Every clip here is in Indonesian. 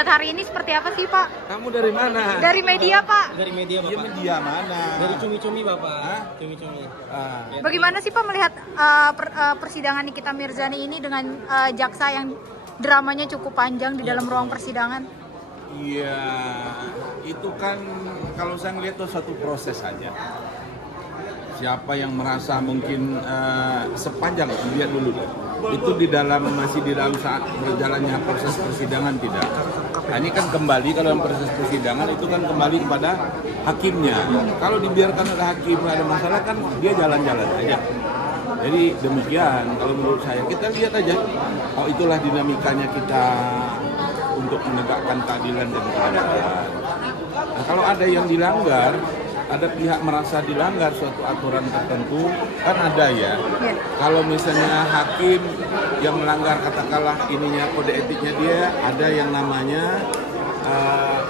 debat hari ini seperti apa sih, Pak? Kamu dari mana? Dari media, Pak. Dari media, Bapak. Iya, media mana? Dari cumi-cumi, Bapak. Hah? Cumi-cumi. Bagaimana sih, Pak, melihat persidangan Nikita Mirzani ini dengan jaksa yang dramanya cukup panjang di dalam ruang persidangan? Iya, itu kan kalau saya ngelihat itu satu proses saja. Siapa yang merasa mungkin sepanjang, lihat dulu. Itu masih di dalam saat berjalannya proses persidangan tidak. Nah, ini kan kembali kalau dalam proses persidangan itu kan kembali kepada hakimnya. Kalau dibiarkan oleh hakim ada masalah kan dia jalan-jalan aja. Jadi demikian kalau menurut saya kita lihat aja. Oh, itulah dinamikanya kita untuk menegakkan keadilan dan keadilan. Nah, kalau ada yang dilanggar, ada pihak merasa dilanggar suatu aturan tertentu, kan ada ya. Kalau misalnya hakim yang melanggar katakanlah ininya kode etiknya dia, ada yang namanya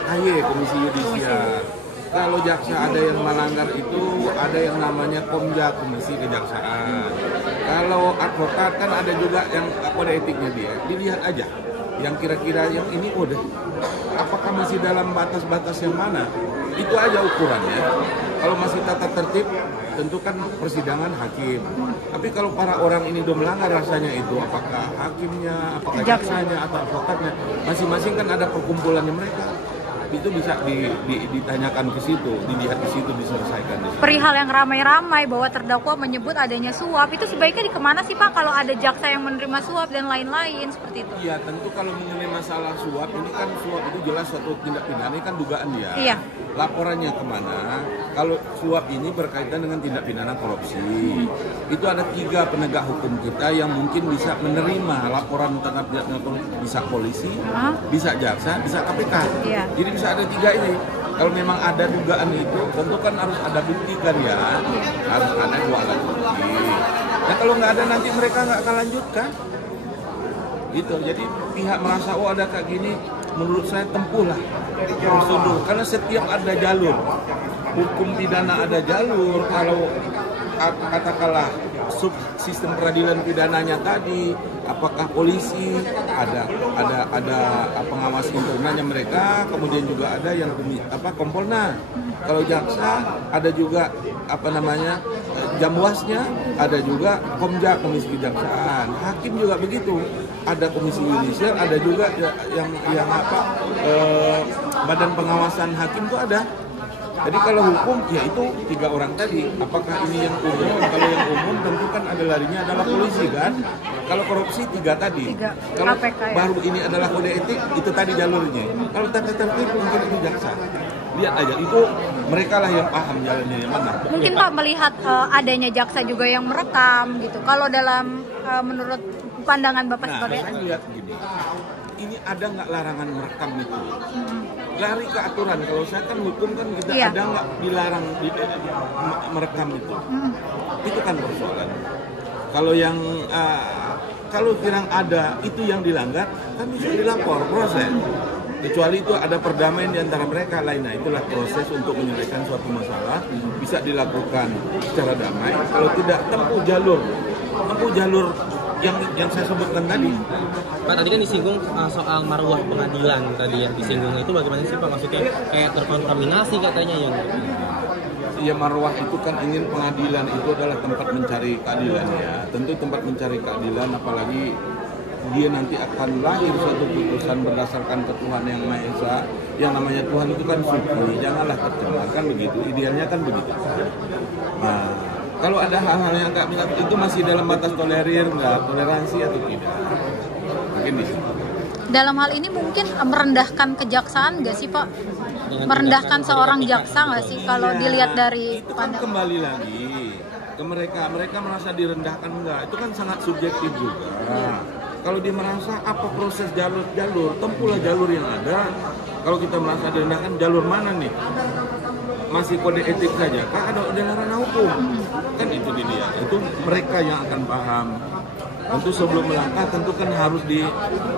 KY, Komisi Yudisial. Kalau jaksa ada yang melanggar itu, ada yang namanya Komja, Komisi Kejaksaan. Kalau advokat kan ada juga yang kode etiknya dia. Dilihat aja yang kira-kira yang ini udah apakah masih dalam batas-batas yang mana, itu aja ukurannya. Kalau masih tata tertib tentu kan persidangan hakim, tapi kalau para orang ini udah melanggar rasanya itu apakah hakimnya, apakah jaksanya atau advokatnya, masing-masing kan ada perkumpulannya mereka. Itu bisa ditanyakan ke situ, dilihat di situ, diselesaikan di situ. Perihal yang ramai-ramai bahwa terdakwa menyebut adanya suap, itu sebaiknya kemana sih, Pak, kalau ada jaksa yang menerima suap dan lain-lain seperti itu? Iya, tentu kalau mengenai masalah suap, ini kan suap itu jelas suatu tindak pidana, ini kan dugaan ya. Iya. Laporannya kemana? Kalau suap ini berkaitan dengan tindak pidana korupsi, itu ada 3 penegak hukum kita yang mungkin bisa menerima laporan tentang tindak pidana korupsi, bisa polisi, bisa jaksa, bisa KPK. Iya. Jadi bisa ada 3 ini. Kalau memang ada dugaan itu, tentu kan harus ada bukti kan ya, harus ada 2 alat bukti. Nah kalau nggak ada nanti mereka nggak akan lanjutkan. Gitu. Jadi pihak merasa oh ada kayak gini, menurut saya tempuhlah prosedur. Karena setiap ada jalur, hukum pidana ada jalur. Kalau katakanlah sistem peradilan pidananya tadi, apakah polisi ada pengawas internalnya mereka, kemudian juga ada yang Kompolnas. Kalau jaksa ada juga Jamwasnya, ada juga Komja, Komisi Kejaksaan. Hakim juga begitu, ada Komisi Yudisial, ada juga Badan Pengawasan Hakim itu ada. Jadi kalau hukum, ya itu 3 orang tadi. Apakah ini yang umum? Kalau yang umum tentu kan ada larinya adalah polisi kan. Kalau korupsi 3 tadi. Kalau KPK, ya. Baru ini adalah kode etik, itu tadi jalurnya. Kalau tata tertib mungkin itu jaksa. Lihat aja, itu mereka lah yang paham jalannya yang mana. Mungkin Pak melihat adanya jaksa juga yang merekam gitu. Kalau dalam menurut pandangan Bapak sebagai... Saya lihat gini, ini ada nggak larangan merekam itu? Lari ke aturan. Kalau saya kan hukum kan kita ada nggak dilarang merekam itu? Itu kan persoalan. Kalau yang kalau bilang ada itu yang dilanggar, kan bisa dilapor proses. Kecuali itu ada perdamaian di antara mereka lain. Nah itulah proses untuk menyelesaikan suatu masalah bisa dilakukan secara damai. Kalau tidak tempuh jalur yang saya sebutkan tadi. Pak, tadi kan disinggung soal marwah pengadilan tadi ya, disinggung itu bagaimana sih Pak, maksudnya kayak terkontaminasi katanya yang Ya marwah itu kan ingin pengadilan itu adalah tempat mencari keadilan ya. Tentu tempat mencari keadilan, apalagi dia nanti akan lahir suatu putusan berdasarkan ketuhanan yang Maha Esa. Yang namanya Tuhan itu kan suci, janganlah tercemar, kan begitu. Idealnya kan begitu. Nah, kalau ada hal-hal yang nggak bisa itu masih dalam batas toleransi atau tidak? Mungkin di situ. Dalam hal ini mungkin merendahkan kejaksaan nggak sih Pak? Merendahkan seorang jaksa nggak sih kalau dilihat dari itu kan kembali lagi ke mereka merasa direndahkan enggak, itu kan sangat subjektif juga. Kalau dia merasa apa proses jalur tempuhlah jalur yang ada. Kalau kita merasa direndahkan, jalur mana nih? Masih kode etik saja kah ada ranah hukum? Kan itu dia, itu mereka yang akan paham. Tentu sebelum melangkah tentu kan harus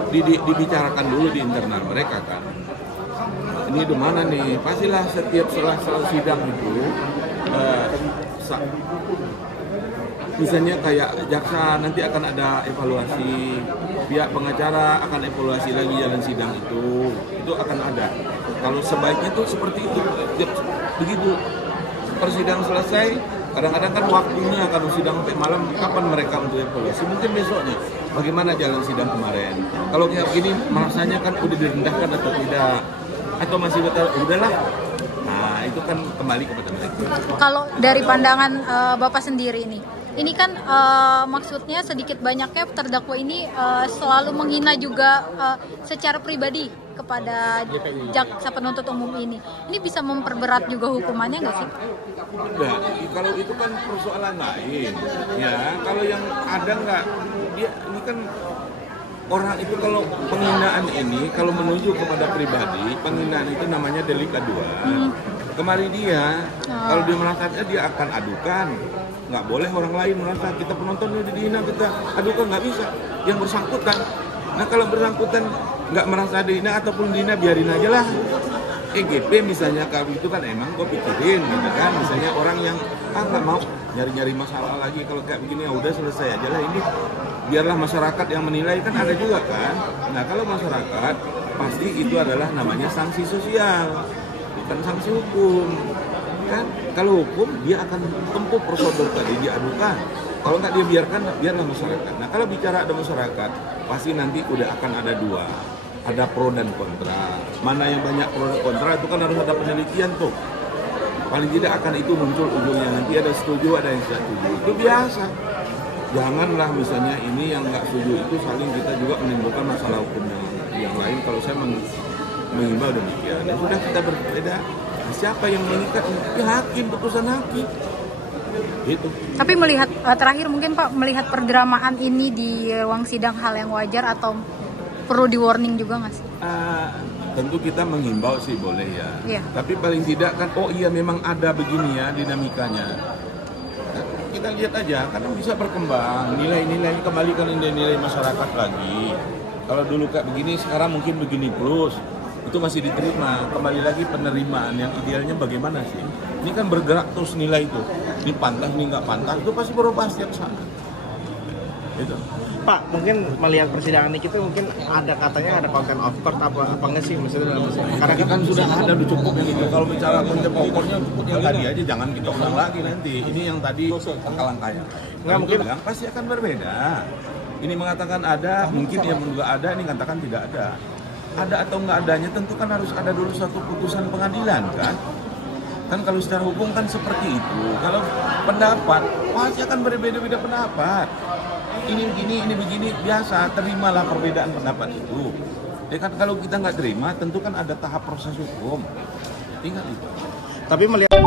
dibicarakan dulu di internal mereka kan. Ini di mana nih? Pastilah setiap setelah sidang itu misalnya kayak jaksa nanti akan ada evaluasi pihak pengacara akan evaluasi lagi jalan sidang itu akan ada. Kalau sebaiknya tuh seperti itu, begitu persidangan selesai, kadang-kadang kan waktunya kalau sidang sampai malam, kapan mereka untuk evaluasi? Mungkin besoknya, bagaimana jalan sidang kemarin? Kalau kayak begini, merasanya kan udah direndahkan atau tidak? Atau masih betul, udahlah. Nah, itu kan kembali kepada mereka. Kalau dari pandangan Bapak sendiri ini kan maksudnya sedikit banyaknya terdakwa ini selalu menghina juga secara pribadi kepada jaksa penuntut umum ini. Ini bisa memperberat juga hukumannya nggak sih? Enggak, kalau itu kan persoalan lain. Ya, kalau yang ada nggak, dia ini kan orang itu kalau penghinaan ini kalau menuju kepada pribadi, penghinaan itu namanya delik aduan. Kemarin dia, kalau dia merasa dia akan adukan. Nggak boleh orang lain merasa kita penontonnya dihina, kita adukan, nggak bisa. Yang bersangkutan. Nah kalau bersangkutan nggak merasa dihina ataupun dihina, biarin aja lah. EGP misalnya, kalau itu kan emang gue pikirin gitu kan, misalnya orang yang nggak mau nyari-nyari masalah lagi, kalau kayak begini ya udah selesai aja lah, ini biarlah masyarakat yang menilai, kan ada juga kan. Nah kalau masyarakat pasti itu adalah namanya sanksi sosial, bukan sanksi hukum kan. Kalau hukum dia akan tempuh prosedur tadi, diadukan. Kalau nggak dia biarkan, biarlah masyarakat. Nah kalau bicara ada masyarakat, pasti nanti udah akan ada dua, ada pro dan kontra. Mana yang banyak pro dan kontra itu kan harus ada penelitian tuh. Paling tidak akan itu muncul ujungnya, nanti ada setuju, ada yang tidak setuju. Itu biasa. Janganlah misalnya ini yang nggak setuju itu saling kita juga menimbulkan masalah hukum yang lain. Kalau saya mengimbau demikian, ya sudah kita berbeda. Siapa yang mengikat? Ya hakim, putusan hakim. Gitu. Tapi melihat terakhir mungkin Pak, melihat perdramaan ini di ruang sidang hal yang wajar atau perlu di warning juga nggak sih? Tentu kita mengimbau sih boleh ya. Iya. Tapi paling tidak kan, oh iya memang ada begini ya dinamikanya. Kita lihat aja, karena bisa berkembang, nilai-nilai kembalikan nilai-nilai masyarakat lagi. Kalau dulu kayak begini, sekarang mungkin begini plus, itu masih diterima. Kembali lagi penerimaan yang idealnya bagaimana sih? Ini kan bergerak terus nilai itu. Ini pantas, ini nggak pantas, itu pasti berubah setiap saat. Itu. Pak, mungkin melihat persidangan ini kita mungkin ada katanya ada konten of court apa enggak sih maksudnya dalam karena kan sudah ada cukup yang itu. Kalau bicara konten of courtnya cukup yang tadi aja, jangan kita ulang lagi nanti. Ini yang tadi langkah-langkahnya. Nggak mungkin bilang pasti akan berbeda. Ini mengatakan ada, mungkin yang nggak ada, ini katakan tidak ada. Ada atau nggak adanya tentu kan harus ada dulu satu putusan pengadilan kan. Kan kalau secara hukum kan seperti itu. Kalau pendapat pasti akan berbeda-beda pendapat. Ini begini, ini begini, biasa, terimalah perbedaan pendapat itu. Ya kan kalau kita nggak terima, tentu kan ada tahap proses hukum. Ingat itu. tapi melihat